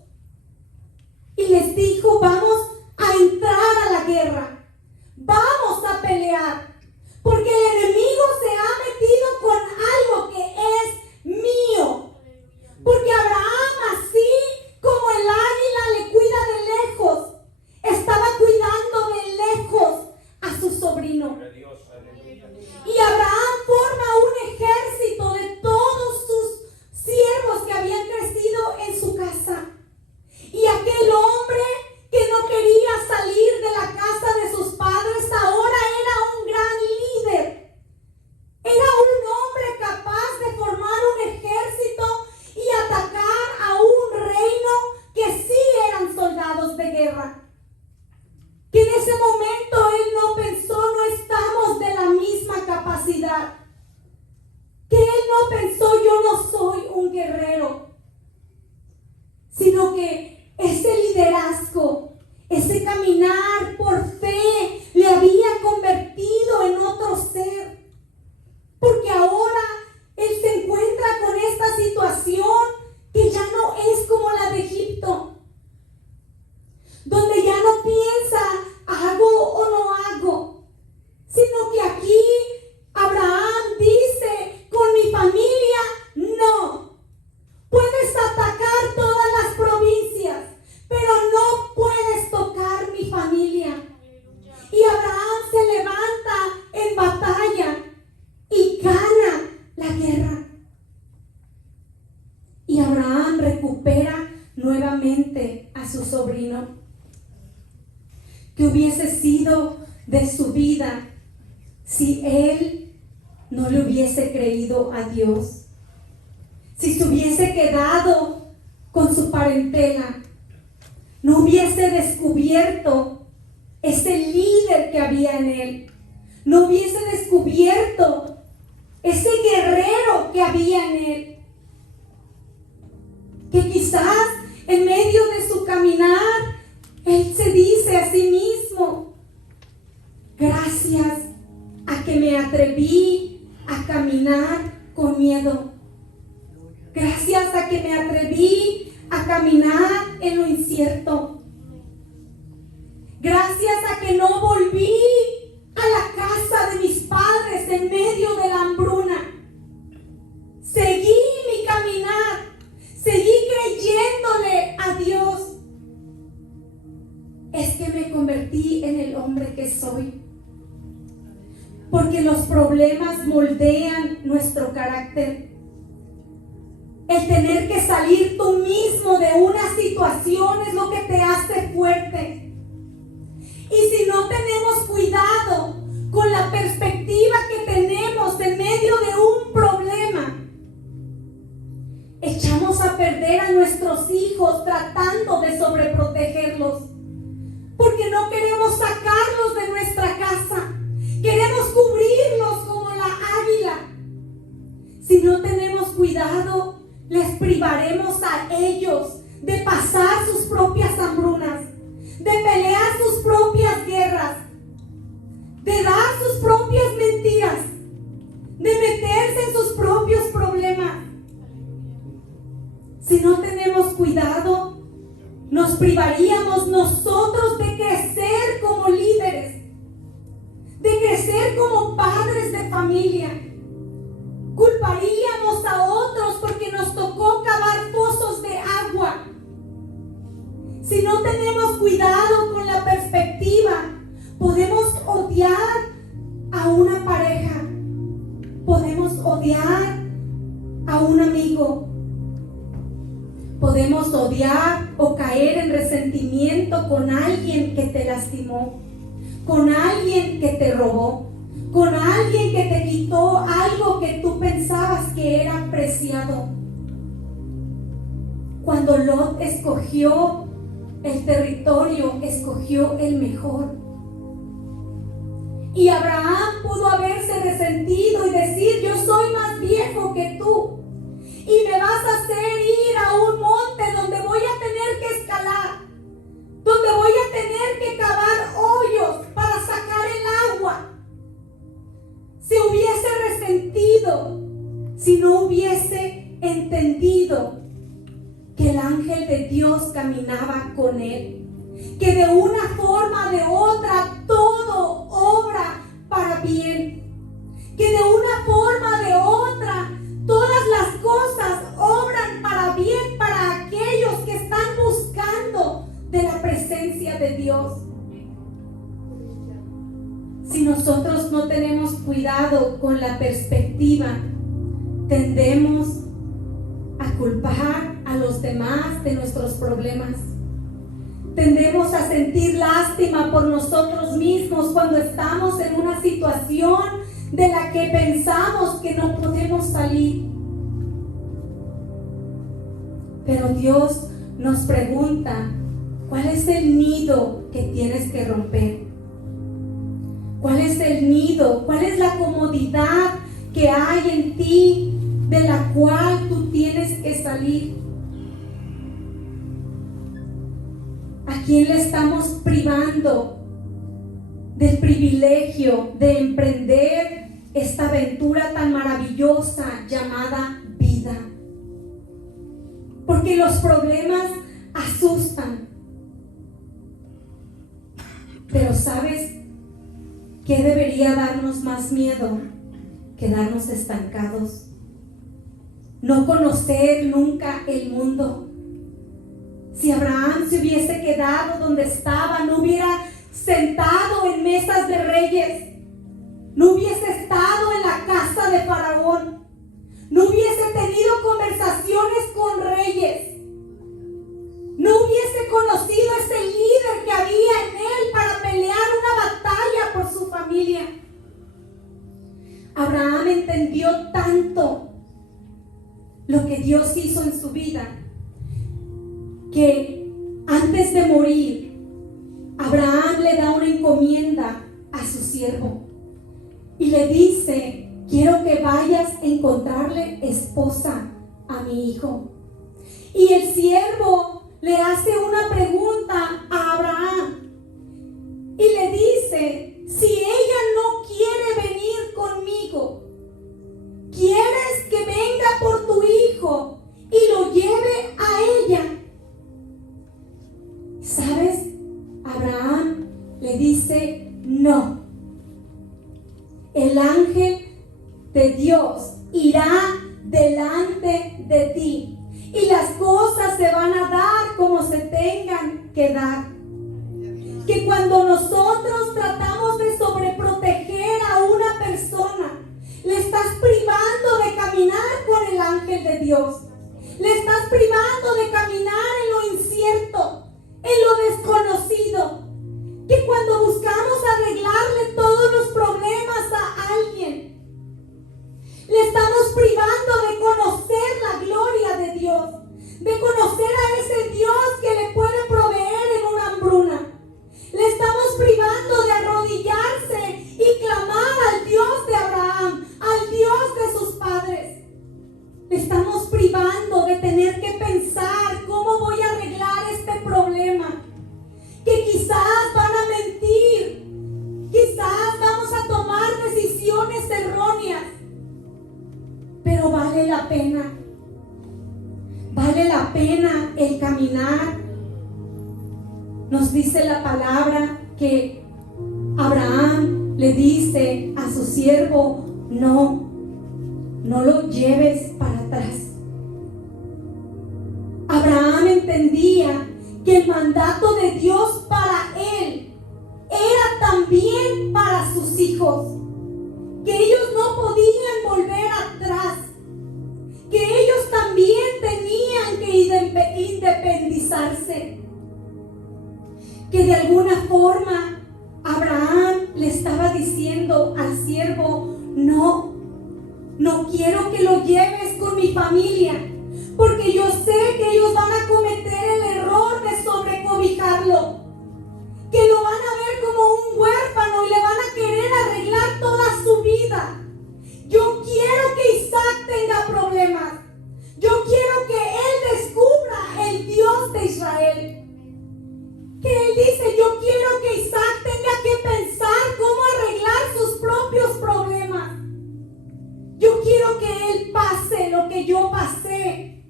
y les dijo, vamos a entrar a la guerra, vamos a pelear, porque el enemigo se ha metido con algo que es mío. Porque Abraham, así como el águila le cuida de lejos, estaba cuidando de lejos a su sobrino. Y Abraham forma un ejército de todos sus siervos que habían crecido en su casa. Y aquel hombre que no quería salir de la casa de sus padres ahora era un gran líder. Era un hombre capaz de formar un ejército y atacar a un reino que sí eran soldados de guerra. Que en ese momento él no pensó, no estamos de la misma capacidad. Que él no pensó, yo no soy un guerrero. Sino que ese liderazgo, ese caminar por fe le había convertido en otro ser. Porque ahora él se encuentra con esta situación que ya no es como la de Egipto, donde ya no piensa, hago o no hago, sino que aquí Abraham dice, con mi familia no. Puedes atacar todas las provincias, nuevamente a su sobrino? ¿Qué hubiese sido de su vida si él no le hubiese creído a Dios? Si se hubiese quedado con su parentela, no hubiese descubierto ese líder que había en él, no hubiese descubierto ese guerrero que había en él, que quizás en medio de su caminar él se dice a sí mismo: gracias a que me atreví a caminar con miedo, gracias a que me atreví a caminar en lo incierto, gracias a que no volví a la casa de mis padres en medio de la hambruna. Seguí mi caminar, seguí creyéndole a Dios. Es que me convertí en el hombre que soy. Porque los problemas moldean nuestro carácter. El tener que salir tú mismo de una situación es lo que te hace fuerte. Y si no tenemos cuidado con la perspectiva que tenemos en medio de un problema, echamos a perder a nuestros hijos tratando de sobreprotegerlos. Porque no queremos sacarlos de nuestra casa. Queremos cubrirlos como la águila. Si no tenemos cuidado, les privaremos a ellos de pasar sus propias hambrunas, de pelear sus propias guerras, de dar sus propias mentiras, de meterse en sus propios problemas. Si no tenemos cuidado, nos privaríamos nosotros de crecer como líderes, de crecer como padres de familia. Culparíamos a otros porque nos tocó cavar pozos de agua. Si no tenemos cuidado con la perspectiva, podemos odiar a una pareja, podemos odiar a un amigo, podemos odiar o caer en resentimiento con alguien que te lastimó, con alguien que te robó, con alguien que te quitó algo que tú pensabas que era preciado. Cuando Lot escogió el territorio, escogió el mejor. Y Abraham pudo haberse resentido y decir: yo soy más viejo que tú y me vas a hacer ir a un monte donde voy a tener que escalar, donde voy a tener que cavar hoyos para sacar el agua. Se hubiese resentido si no hubiese entendido que el ángel de Dios caminaba con él, que de una forma o de otra todo obra para bien, que de una forma o de otra todas las cosas obran para bien para aquellos que están buscando de la presencia de Dios. Si nosotros no tenemos cuidado con la perspectiva, tendemos a culpar a los demás de nuestros problemas. Tendemos a sentir lástima por nosotros mismos cuando estamos en una situación de la que pensamos que no podemos salir. Pero Dios nos pregunta: ¿cuál es el nido que tienes que romper? ¿Cuál es el nido? ¿Cuál es la comodidad que hay en ti de la cual tú tienes que salir? ¿A quién le estamos privando del privilegio de emprender esta aventura tan maravillosa llamada vida? Porque los problemas asustan. Pero ¿sabes qué debería darnos más miedo? Quedarnos estancados. No conocer nunca el mundo. Si Abraham se hubiese quedado donde estaba, no hubiera sentado en mesas de reyes, no hubiese estado en la casa de Faraón, no hubiese tenido conversaciones con reyes, no entendió tanto lo que Dios hizo en su vida, que antes de morir, Abraham le da una encomienda a su siervo y le dice: quiero que vayas a encontrarle esposa a mi hijo. Y el siervo le hace una pregunta a Abraham y le dice: si ella no quiere venir conmigo, ¿quieres que venga por tu hijo y lo lleve a ella? ¿Sabes? Abraham le dice: no. El ángel de Dios irá delante de ti y las cosas se van a dar como se tengan que dar. Que cuando nosotros tratamos de sobreproteger a una persona, le estás privando de caminar con el ángel de Dios. Le estás privando de caminar en lo incierto, en lo desconocido. Que cuando buscamos arreglarle todos los problemas a alguien, le estamos privando de conocer la gloria de Dios, de conocer a ese Dios que le puede proveer en una hambruna. Le estamos privando de arrodillarse y clamar al Dios de Abraham, al Dios de sus padres. Le estamos privando de tener que pensar cómo voy a arreglar este problema. Que quizás van a mentir, quizás vamos a tomar decisiones erróneas, pero vale la pena. Vale la pena el caminar. Nos dice la palabra que Abraham le dice a su siervo: no lo lleves para atrás. Abraham entendía que el mandato de Dios para él era también para sus hijos, que ellos no podían volver atrás, que ellos también tenían que independizarse. Que de alguna forma Abraham le estaba diciendo al siervo: no quiero que lo lleves con mi familia, porque yo sé que ellos van a cometer el error de sobrecobijarlo, que lo van a ver como un huérfano y le van a querer arreglar toda su vida. Yo quiero que Isaac tenga problemas. Yo quiero que él descubra el Dios de Israel. Que él dice: yo quiero que Isaac tenga que pensar cómo arreglar sus propios problemas. Yo quiero que él pase lo que yo pasé,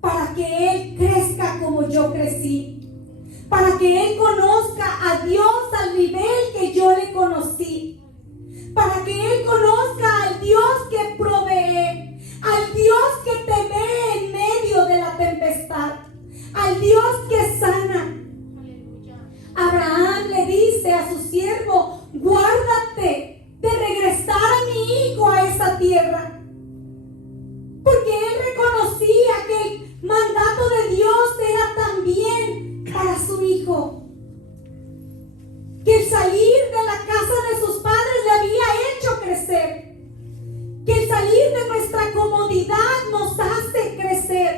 para que él crezca como yo crecí, para que él conozca a Dios al nivel que yo le conocí, para que él conozca al Dios que provee, al Dios que te ve en medio de la tempestad, al Dios que sana. Abraham le dice a su siervo: guárdate de regresar a mi hijo a esa tierra, porque él reconocía que el mandato de Dios era también para su hijo, que el salir de la casa de sus padres le había hecho crecer, que el salir de nuestra comodidad nos hace crecer,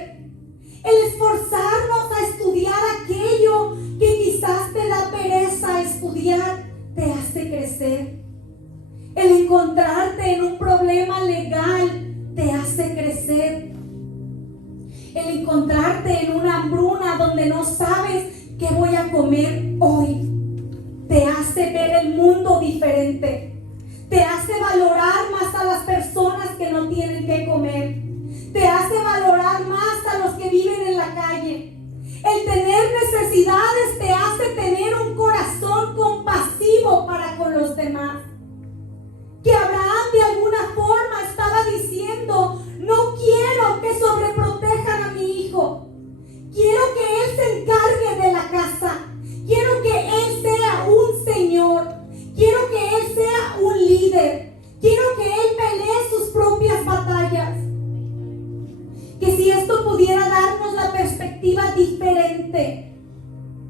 el esforzarnos a estudiar aquello que quizás te da pereza estudiar, te hace crecer. El encontrarte en un problema legal te hace crecer. El encontrarte en una hambruna donde no sabes qué voy a comer hoy, te hace ver el mundo diferente. Te hace valorar más a las personas que no tienen que comer. Te hace valorar más a los que viven en la calle. El tener necesidades te hace tener un corazón compasivo para con los demás. Que Abraham de alguna forma estaba diciendo: no quiero que sobreprotejan a mi hijo. Quiero que él se encargue de la casa. Quiero que él sea un señor. Quiero que él sea un líder. Quiero que él pelee sus propias batallas. Que si esto pudiera darnos la perspectiva diferente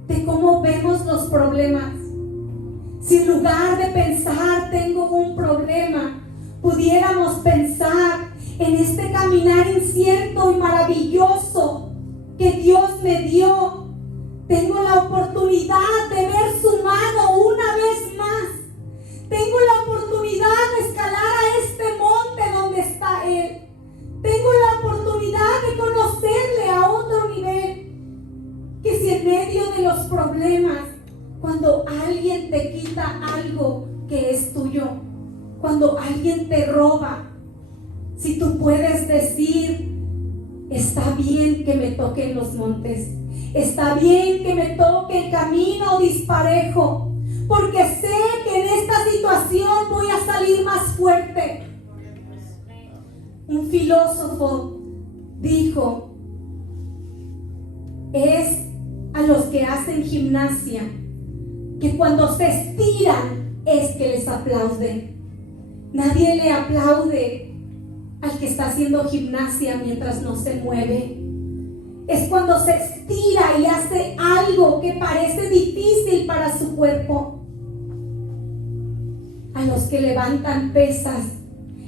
de cómo vemos los problemas. Si en lugar de pensar tengo un problema, pudiéramos pensar en este caminar incierto y maravilloso que Dios me dio. Tengo la oportunidad de ver su mano una vez más. Tengo la oportunidad de escalar a este monte donde está Él. Tengo la oportunidad de conocerle a otro nivel. Que si en medio de los problemas, cuando alguien te quita algo que es tuyo, cuando alguien te roba, si tú puedes decir: está bien que me toquen los montes, está bien que me toque el camino disparejo, porque sé que en esta situación voy a salir más fuerte. Un filósofo dijo: es a los que hacen gimnasia que cuando se estiran es que les aplauden. Nadie le aplaude al que está haciendo gimnasia mientras no se mueve. Es cuando se estira y hace algo que parece difícil para su cuerpo. A los que levantan pesas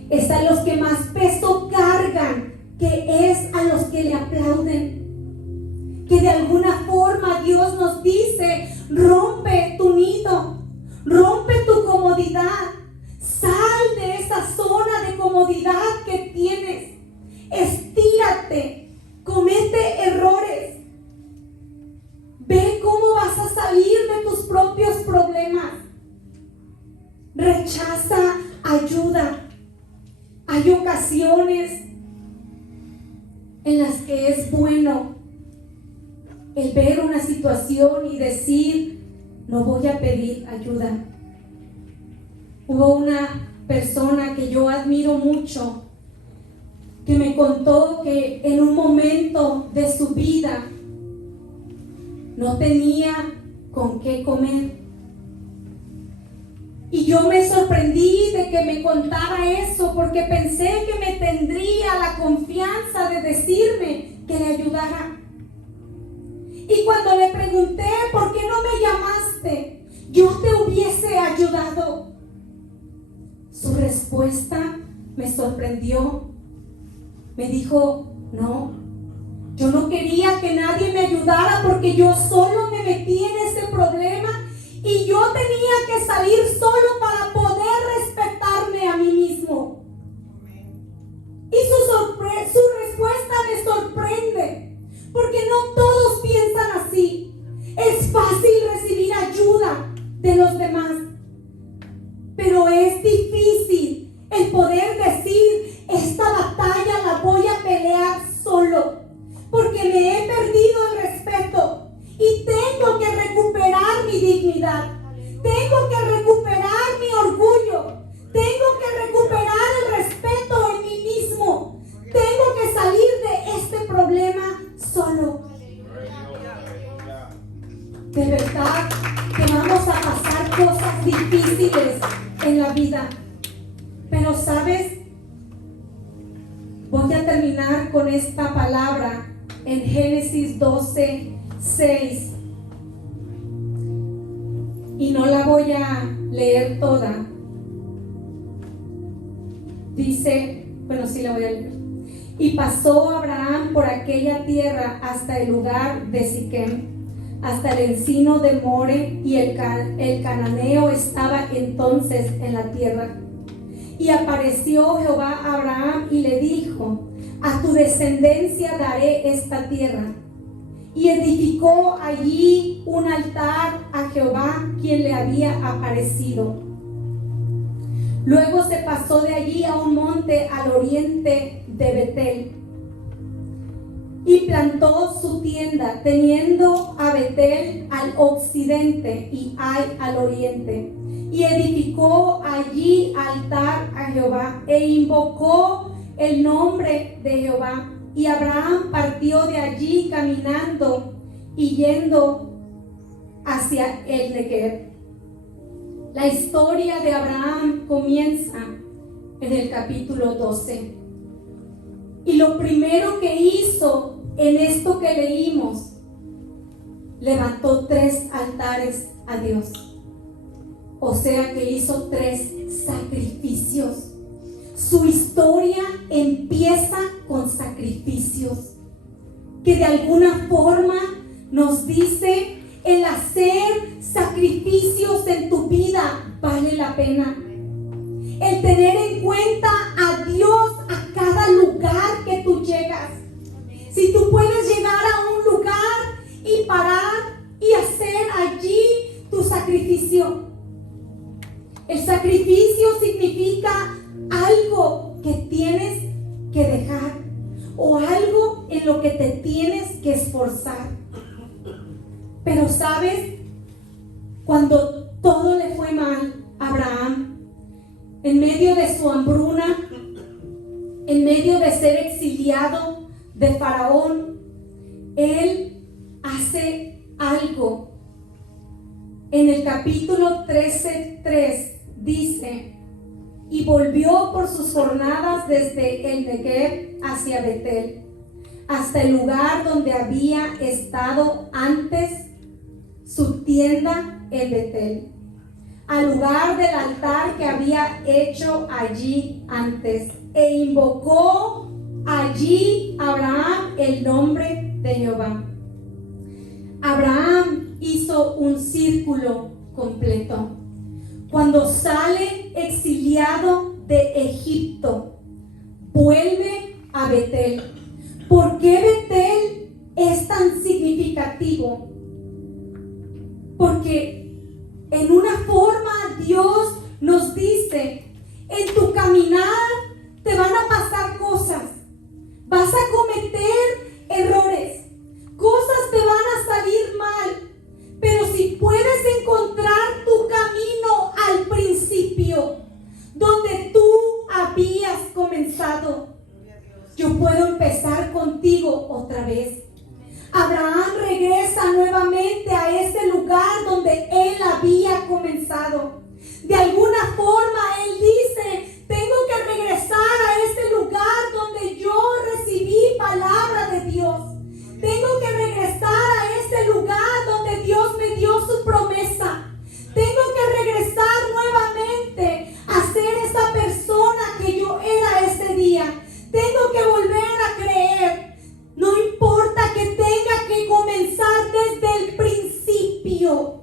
es a los que más peso cargan, que es a los que le aplauden. Que de alguna forma Dios nos dice: rompe tu nido, rompe tu comodidad, sal de esa zona de comodidad que tienes, estírate, comete errores, ve cómo vas a salir de tus propios problemas, rechaza ayuda. Hay ocasiones en las que es bueno el ver una situación y decir: no voy a pedir ayuda. Hubo una persona que yo admiro mucho que me contó que en un momento de su vida no tenía con qué comer. Y yo me sorprendí de que me contara eso, porque pensé que me tendría la confianza de decirme que le ayudara. Y cuando le pregunté: ¿por qué no me llamaste? Yo te hubiese ayudado. Su respuesta me sorprendió. Me dijo: no, yo no quería que nadie me ayudara porque yo solo me metí en ese problema y yo tenía que salir solo para poder respetarme a mí mismo. Y su respuesta me sorprende, porque no todos piensan así. Es fácil recibir ayuda de los demás, pero es difícil el poder decir: esta batalla la voy a pelear solo, porque me he perdido el respeto y tengo que recuperar mi dignidad, tengo que recuperar mi orgullo, tengo que recuperar el respeto en mí mismo, tengo que salir de este problema solo. De verdad que vamos a pasar cosas difíciles en la vida, pero ¿sabes? Voy a terminar con esta palabra en Génesis 12:6 y no la voy a leer toda. Dice, bueno, sí la voy a leer. Y pasó Abraham por aquella tierra hasta el lugar de Siquem, hasta el encino de More, y el cananeo estaba entonces en la tierra. Y apareció Jehová a Abraham y le dijo: a tu descendencia daré esta tierra. Y edificó allí un altar a Jehová, quien le había aparecido. Luego se pasó de allí a un monte al oriente de Betel y plantó su tienda, teniendo a Betel al occidente y Ai al oriente. Y edificó allí altar a Jehová e invocó el nombre de Jehová. Y Abraham partió de allí caminando y yendo hacia el Negev. La historia de Abraham comienza en el capítulo 12. Y lo primero que hizo en esto que leímos, levantó 3 altares a Dios. O sea que hizo 3 sacrificios. su historia empieza con sacrificios, que de alguna forma nos dice: el hacer sacrificios en tu vida vale la pena. El tener en cuenta a Dios a cada lugar que tú llegas. Si tú puedes llegar a un lugar y parar y hacer allí tu sacrificio. El sacrificio significa algo que tienes que dejar o algo en lo que te tienes que esforzar. Pero ¿sabes? Cuando todo le fue mal a Abraham, en medio de su hambruna, en medio de ser exiliado de Faraón, él hace algo. En el capítulo 13:3 dice: y volvió por sus jornadas desde el Negev hacia Betel, hasta el lugar donde había estado antes su tienda en Betel, al lugar del altar que había hecho allí antes, e invocó allí Abraham el nombre de Jehová. Abraham hizo un círculo completo. Cuando sale exiliado de Egipto, vuelve a Betel. ¿Por qué Betel es tan significativo? Porque en una forma Dios nos dice: en tu caminar te van a pasar cosas, vas a cometer errores, cosas te van a salir mal, pero si puedes encontrar tu camino al principio, donde tú habías comenzado, yo puedo empezar contigo otra vez. Abraham regresa nuevamente a ese lugar donde él había comenzado. De alguna forma él dice: tengo que regresar a ese lugar donde yo recibí palabra de Dios. Tengo que regresar a ese lugar donde Dios me dio su promesa. Tengo que regresar nuevamente a ser esa persona que yo era ese día. Tengo que volver a creer. No importa que tenga que comenzar desde el principio.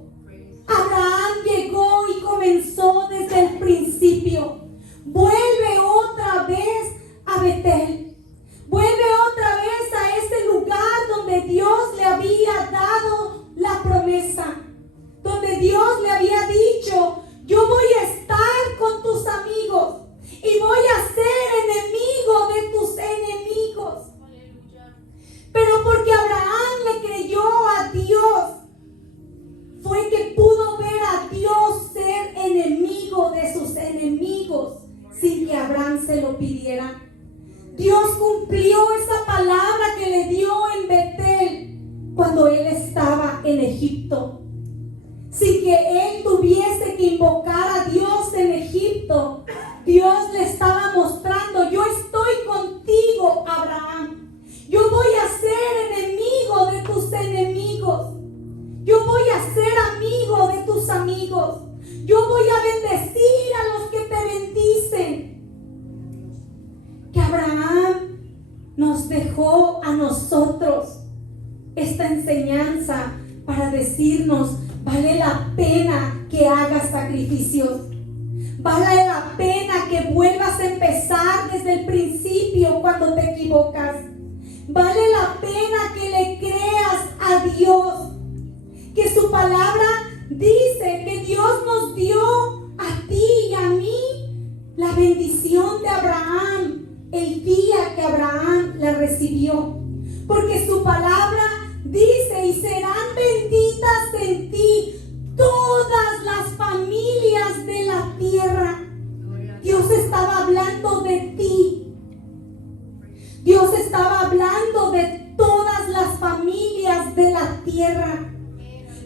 Abraham llegó y comenzó desde el principio. Vuelve otra vez a Betel. Vuelve otra vez a ese lugar donde Dios le había dado la promesa. Donde Dios le había dicho: yo voy a estar con tus amigos y voy a ser enemigo de tus enemigos. Pero porque Abraham le creyó a Dios, fue que pudo ver a Dios ser enemigo de sus enemigos sin que Abraham se lo pidiera. Dios cumplió esa palabra que le dio en Betel cuando él estaba en Egipto. Sin que él tuviese que invocar a Dios en Egipto, Dios le estaba mostrando: yo estoy contigo, Abraham. Yo voy a ser enemigo de tus enemigos. Yo voy a ser amigo de tus amigos. Yo voy a bendecir a los que te bendicen. Que Abraham nos dejó a nosotros esta enseñanza para decirnos: vale la pena que hagas sacrificios. Vale la pena que vuelvas a empezar desde el principio cuando te equivocas. Vale la pena que le creas a Dios. Que su palabra dice que Dios nos dio a ti y a mí la bendición de Abraham el día que Abraham la recibió. Porque su palabra dice: y serán benditas en ti todas las familias de la tierra. Dios estaba hablando de ti. Dios estaba hablando de todas las familias de la tierra.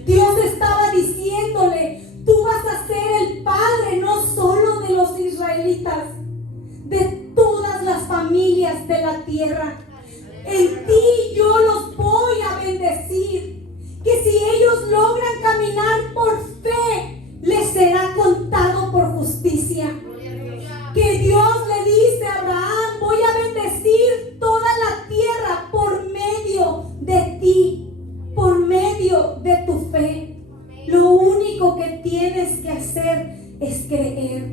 Dios estaba diciéndole: tú vas a ser el padre no solo de los israelitas, de todas las familias de la tierra. En ti yo los voy a bendecir. Que si ellos logran caminar por fe, les será contado por justicia. Que Dios le dice medio de tu fe. Lo único que tienes que hacer es creer,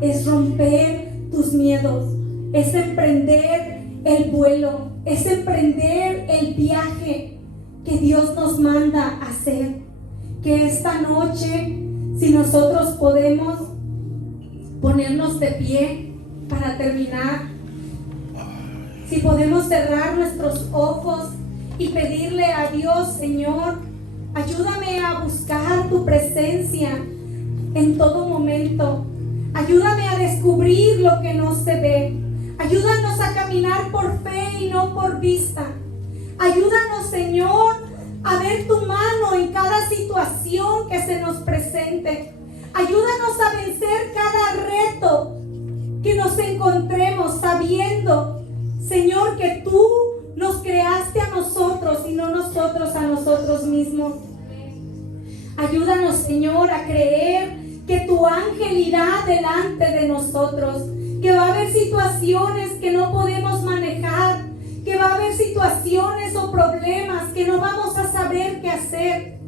es romper tus miedos, es emprender el vuelo, es emprender el viaje que Dios nos manda a hacer. Que esta noche, si nosotros podemos ponernos de pie para terminar, si podemos cerrar nuestros ojos y pedirle a Dios: Señor, ayúdame a buscar tu presencia en todo momento. Ayúdame a descubrir lo que no se ve. Ayúdanos a caminar por fe y no por vista. Ayúdanos, Señor, a ver tu mano en cada situación que se nos presente. Ayúdanos a vencer cada reto que nos encontremos, sabiendo, Señor, que tú nos creaste a nosotros y no nosotros a nosotros mismos. Ayúdanos, Señor, a creer que tu ángel irá delante de nosotros, que va a haber situaciones que no podemos manejar, que va a haber situaciones o problemas que no vamos a saber qué hacer,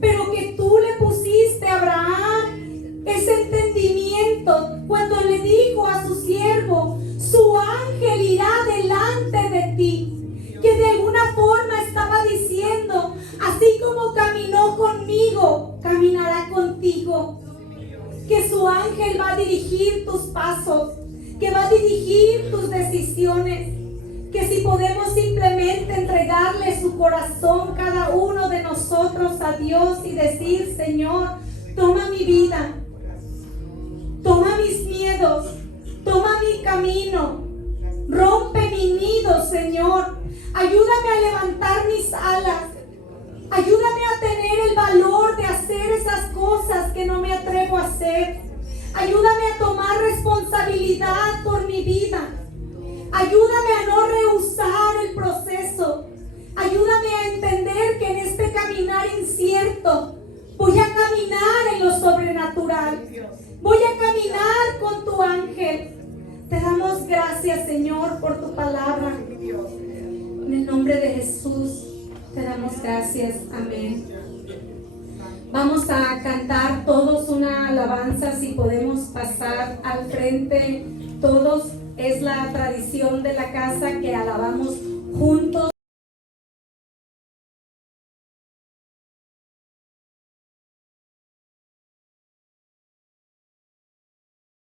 pero que tú le pusiste a Abraham ese entendimiento cuando le dijo a su siervo: su ángel irá delante de ti, que de alguna forma estaba diciendo: así como caminó conmigo, caminará contigo, que su ángel va a dirigir tus pasos, que va a dirigir tus decisiones, que si podemos simplemente entregarle su corazón cada uno de nosotros a Dios y decir: Señor, toma mi vida, toma mis miedos, toma mi camino, rompe mi nido, Señor, ayúdame a levantar mis alas, ayúdame a tener el valor de hacer esas cosas que no me atrevo a hacer, ayúdame a tomar responsabilidad por mi vida. Ayúdame a no rehusar el proceso. Ayúdame a entender que en este caminar incierto voy a caminar en lo sobrenatural. Voy a caminar con tu ángel. Te damos gracias, Señor, por tu palabra. En el nombre de Jesús te damos gracias. Amén. Vamos a cantar todos una alabanza. Si podemos pasar al frente todos. Es la tradición de la casa que alabamos juntos.